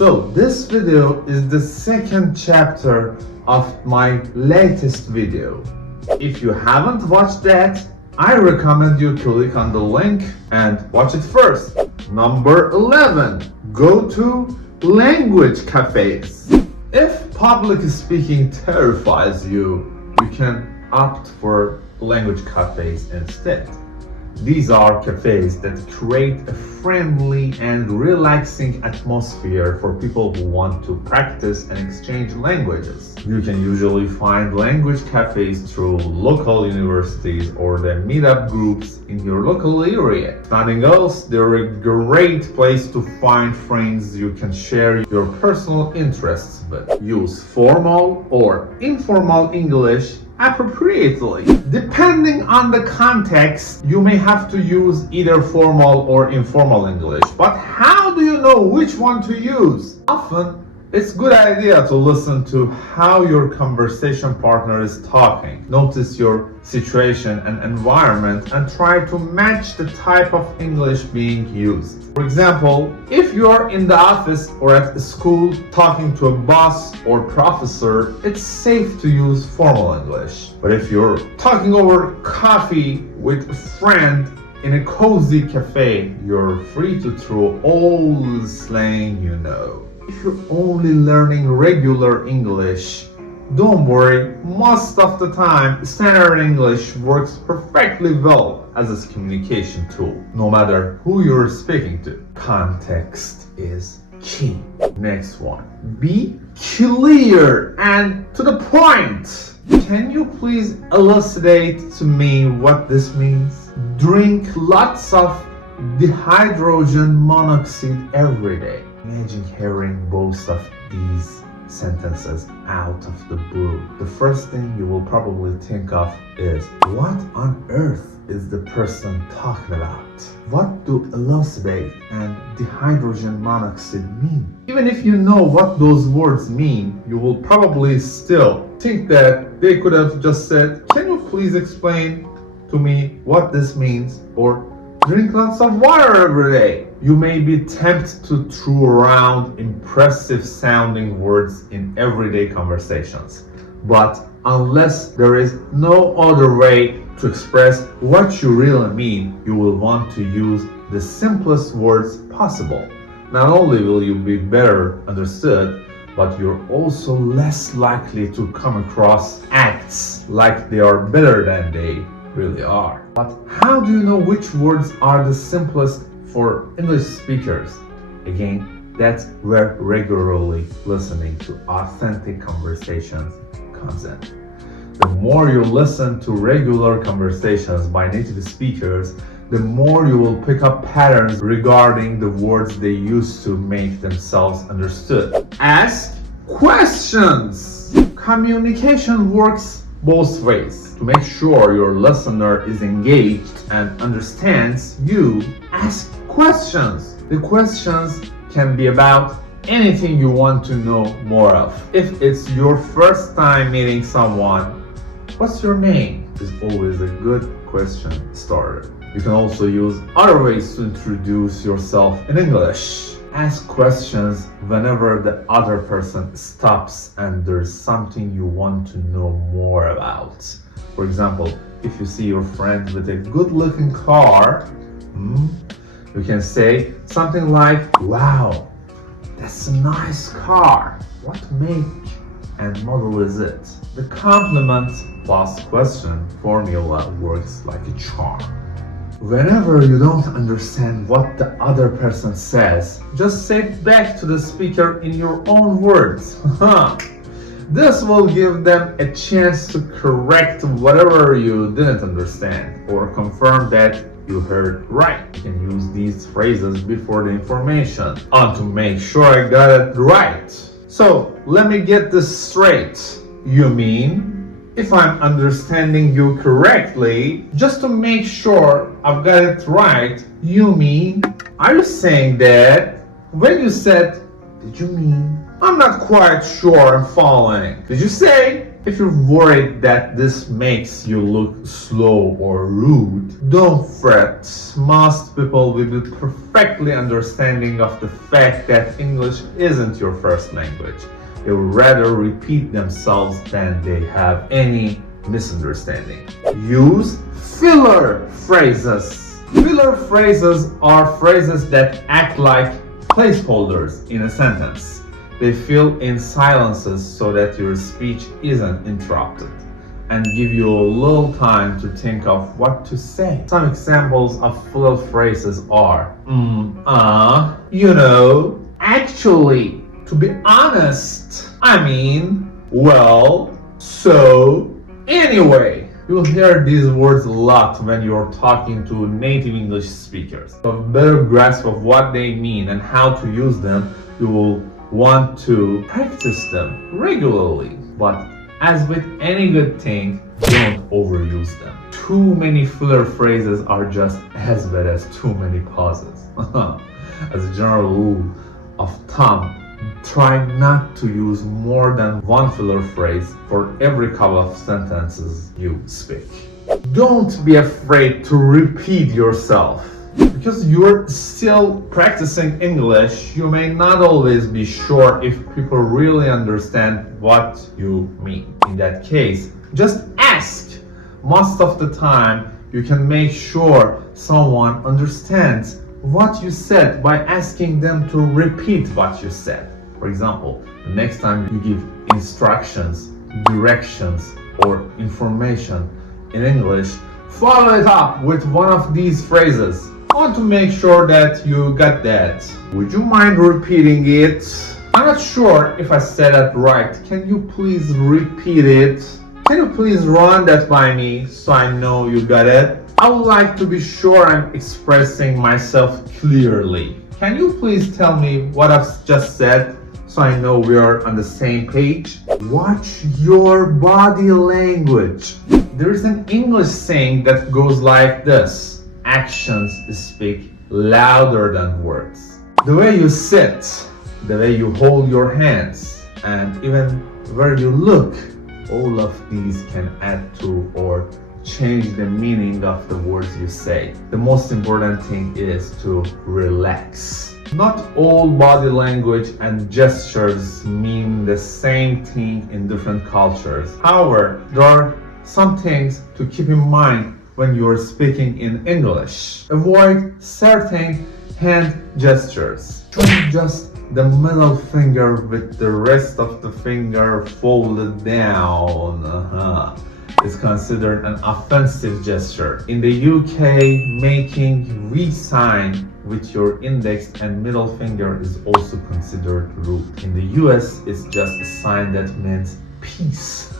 So this video is the second chapter of my latest video. If you haven't watched that, I recommend you click on the link and watch it first. Number 11. Go to language cafes. If public speaking terrifies you, you can opt for language cafes instead. These are cafes that create a friendly and relaxing atmosphere for people who want to practice and exchange languages. You can usually find language cafes through local universities or the meetup groups in your local area. If nothing else, they're a great place to find friends you can share your personal interests with. Use formal or informal English appropriately. Depending on the context, you may have to use either formal or informal English. But how do you know which one to use? Often, it's a good idea to listen to how your conversation partner is talking. Notice your situation and environment and try to match the type of English being used. For example, if you are in the office or at school talking to a boss or professor, it's safe to use formal English. But if you're talking over coffee with a friend in a cozy cafe, you're free to throw all the slang you know. If you're only learning regular English, don't worry, most of the time standard English works perfectly well as a communication tool, no matter who you're speaking to. Context is key. Next one, be clear and to the point. Can you please elucidate to me what this means? Drink lots of dihydrogen monoxide every day. Imagine hearing both of these sentences out of the blue. The first thing you will probably think of is, what on earth is the person talking about? What do elucidate and dihydrogen monoxide mean? Even if you know what those words mean, you will probably still think that they could have just said, can you please explain to me what this means? Or drink lots of water every day. You may be tempted to throw around impressive sounding words in everyday conversations. But unless there is no other way to express what you really mean, you will want to use the simplest words possible. Not only will you be better understood, but you're also less likely to come across acts like they are better than they really are. But how do you know which words are the simplest for English speakers? Again, that's where regularly listening to authentic conversations comes in. The more you listen to regular conversations by native speakers, the more you will pick up patterns regarding the words they use to make themselves understood. Ask questions. Communication works both ways. To make sure your listener is engaged and understands you, ask questions. The questions can be about anything you want to know more of. If it's your first time meeting someone, what's your name? Is always a good question starter. You can also use other ways to introduce yourself in English. Ask questions whenever the other person stops and there's something you want to know more about. For example, if you see your friend with a good-looking car, you can say something like, wow, that's a nice car. What make and model is it? The compliment plus question formula works like a charm. Whenever you don't understand what the other person says, just say it back to the speaker in your own words. This will give them a chance to correct whatever you didn't understand or confirm that you heard right. You can use these phrases before the information to make sure I got it right. So let me get this straight. You mean, if I'm understanding you correctly, just to make sure I've got it right, you mean, are you saying that when you said, did you mean, I'm not quite sure I'm following. Did you say, If you're worried that this makes you look slow or rude, don't fret. Most people will be perfectly understanding of the fact that English isn't your first language. They would rather repeat themselves than they have any misunderstanding. Use filler phrases. Filler phrases are phrases that act like placeholders in a sentence. They fill in silences so that your speech isn't interrupted and give you a little time to think of what to say. Some examples of filler phrases are you know, actually, to be honest, I mean, well, so, anyway. You'll hear these words a lot when you're talking to native English speakers. For a better grasp of what they mean and how to use them, you will want to practice them regularly. But as with any good thing, don't overuse them. Too many filler phrases are just as bad as too many pauses. As a general rule of thumb, try not to use more than one filler phrase for every couple of sentences you speak. Don't be afraid to repeat yourself. Because you're still practicing English, you may not always be sure if people really understand what you mean. In that case, just ask. Most of the time, you can make sure someone understands what you said by asking them to repeat what you said. For example, the next time you give instructions, directions, or information in English, follow it up with one of these phrases. I want to make sure that you got that. Would you mind repeating it? I'm not sure if I said that right. Can you please repeat it? Can you please run that by me so I know you got it? I would like to be sure I'm expressing myself clearly. Can you please tell me what I've just said so I know we are on the same page? Watch your body language. There's an English saying that goes like this: actions speak louder than words. The way you sit, the way you hold your hands, and even where you look, all of these can add to or change the meaning of the words you say. The most important thing is to relax. Not all body language and gestures mean the same thing in different cultures. However, there are some things to keep in mind when you are speaking in English. Avoid certain hand gestures. Don't just the middle finger with the rest of the finger folded down. Is considered an offensive gesture. In the UK, making V sign with your index and middle finger is also considered rude. In the US, it's just a sign that means peace.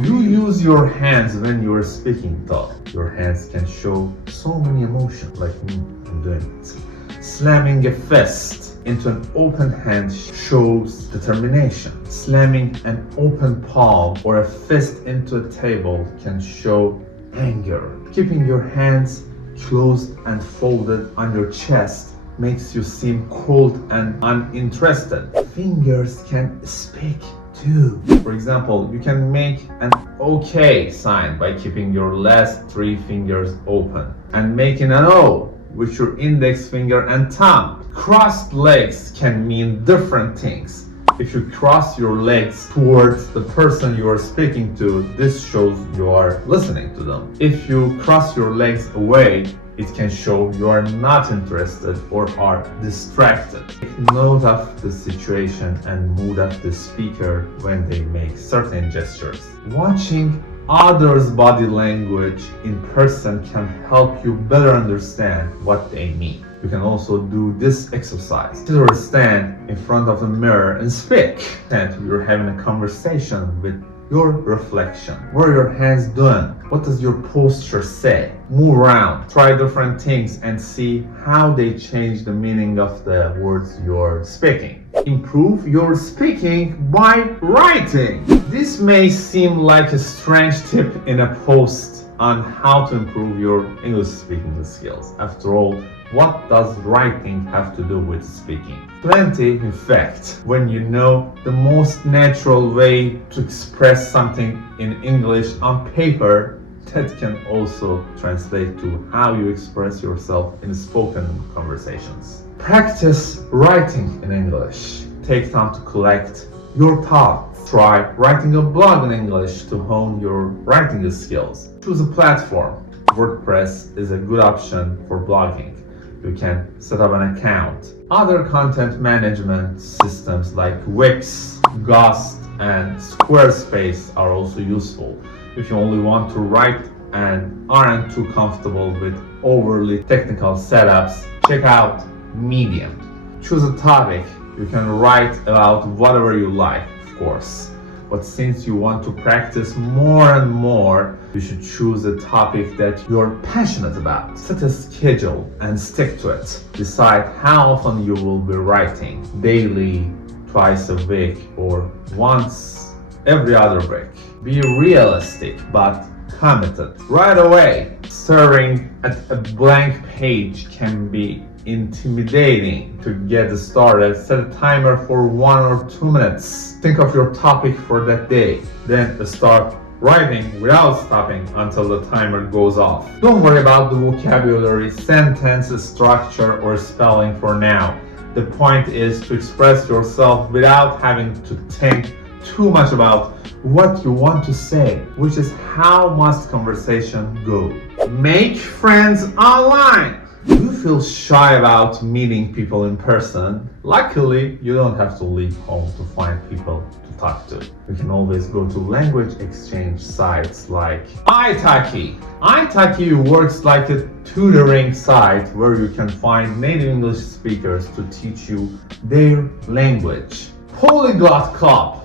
You use your hands when you're speaking though. Your hands can show so many emotions, like me, I'm doing it. Slamming a fist into an open hand shows determination. Slamming an open palm or a fist into a table can show anger. Keeping your hands closed and folded on your chest makes you seem cold and uninterested. Fingers can speak too. For example, you can make an OK sign by keeping your last 3 fingers open and making an O with your index finger and thumb. Crossed legs can mean different things. If you cross your legs towards the person you are speaking to, this shows you are listening to them. If you cross your legs away, it can show you are not interested or are distracted. Take note of the situation and mood of the speaker when they make certain gestures. Watching others' body language in person can help you better understand what they mean. You can also do this exercise. Sit or stand in front of the mirror and speak. And you're having a conversation with your reflection. What are your hands doing? What does your posture say? Move around, try different things and see how they change the meaning of the words you're speaking. Improve your speaking by writing. This may seem like a strange tip in a post on how to improve your English speaking skills. After all, what does writing have to do with speaking? Plenty, in fact. When you know the most natural way to express something in English on paper, that can also translate to how you express yourself in spoken conversations. Practice writing in English. Take time to collect your thoughts. Try writing a blog in English to hone your writing skills. Choose a platform. WordPress is a good option for blogging. You can set up an account. Other content management systems like Wix, Ghost, and Squarespace are also useful. If you only want to write and aren't too comfortable with overly technical setups, check out Medium. Choose a topic. You can write about whatever you like, of course. But since you want to practice more and more, you should choose a topic that you're passionate about. Set a schedule and stick to it. Decide how often you will be writing. Daily, twice a week, or once every other week. Be realistic but committed. Right away, staring at a blank page can be intimidating. To get started, set a timer for 1 or 2 minutes. Think of your topic for that day. Then start writing without stopping until the timer goes off. Don't worry about the vocabulary, sentence structure, or spelling for now. The point is to express yourself without having to think too much about what you want to say, which is how must conversation go. Make friends online. Do you feel shy about meeting people in person? Luckily, you don't have to leave home to find people to talk to. You can always go to language exchange sites like italki. Italki works like a tutoring site where you can find native English speakers to teach you their language. Polyglot Club.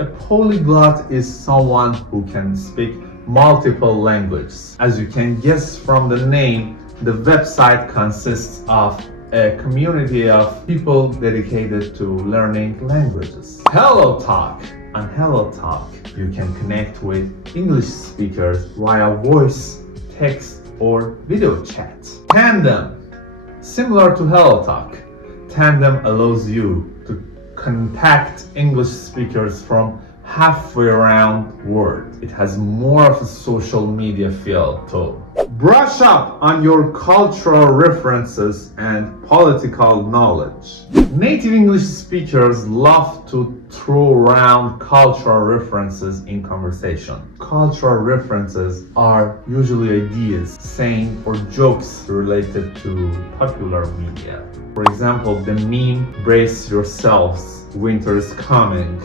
A polyglot is someone who can speak multiple languages. As you can guess from the name, the website consists of a community of people dedicated to learning languages. Hello Talk. On Hello Talk, you can connect with English speakers via voice, text, or video chat. Tandem. Similar to Hello Talk, Tandem allows you to contact English speakers from halfway around the world. It has more of a social media feel too. Brush up on your cultural references and political knowledge. Native English speakers love to throw around cultural references in conversation. Cultural references are usually ideas, saying, or jokes related to popular media. For example, the meme "Brace yourselves, winter is coming"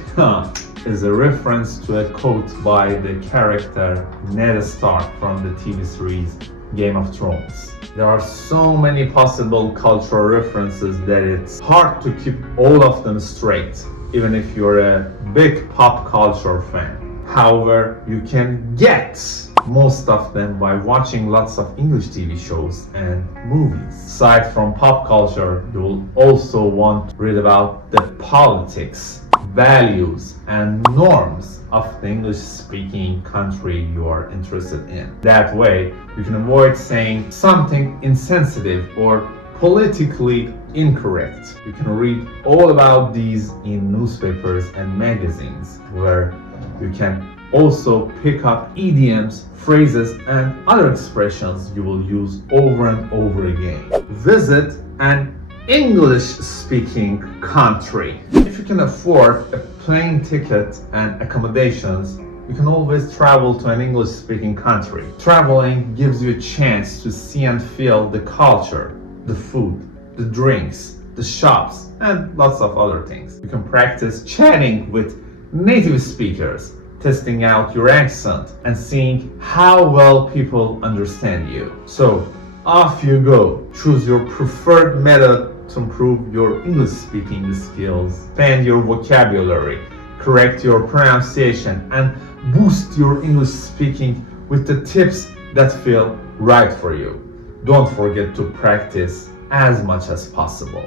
is a reference to a quote by the character Ned Stark from the TV series Game of Thrones. There are so many possible cultural references that it's hard to keep all of them straight, even if you're a big pop culture fan. However, you can get most of them by watching lots of English TV shows and movies. Aside from pop culture, you will also want to read about the politics, values, and norms of the English-speaking country you are interested in. That way, you can avoid saying something insensitive or politically incorrect. You can read all about these in newspapers and magazines, where you can also pick up idioms, phrases, and other expressions you will use over and over again. Visit an English-speaking country. If you can afford a plane ticket and accommodations, you can always travel to an English-speaking country. Traveling gives you a chance to see and feel the culture, the food, the drinks, the shops, and lots of other things. You can practice chatting with native speakers, testing out your accent, and seeing how well people understand you. So, off you go. Choose your preferred method to improve your English speaking skills, expand your vocabulary, correct your pronunciation, and boost your English speaking with the tips that feel right for you. Don't forget to practice as much as possible.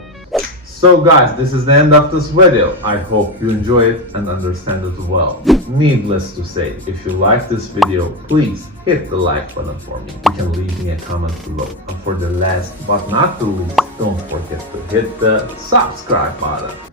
So guys, this is the end of this video. I hope you enjoy it and understand it well. Needless to say, if you like this video, please hit the like button for me. You can leave me a comment below. And for the last but not the least, don't forget to hit the subscribe button.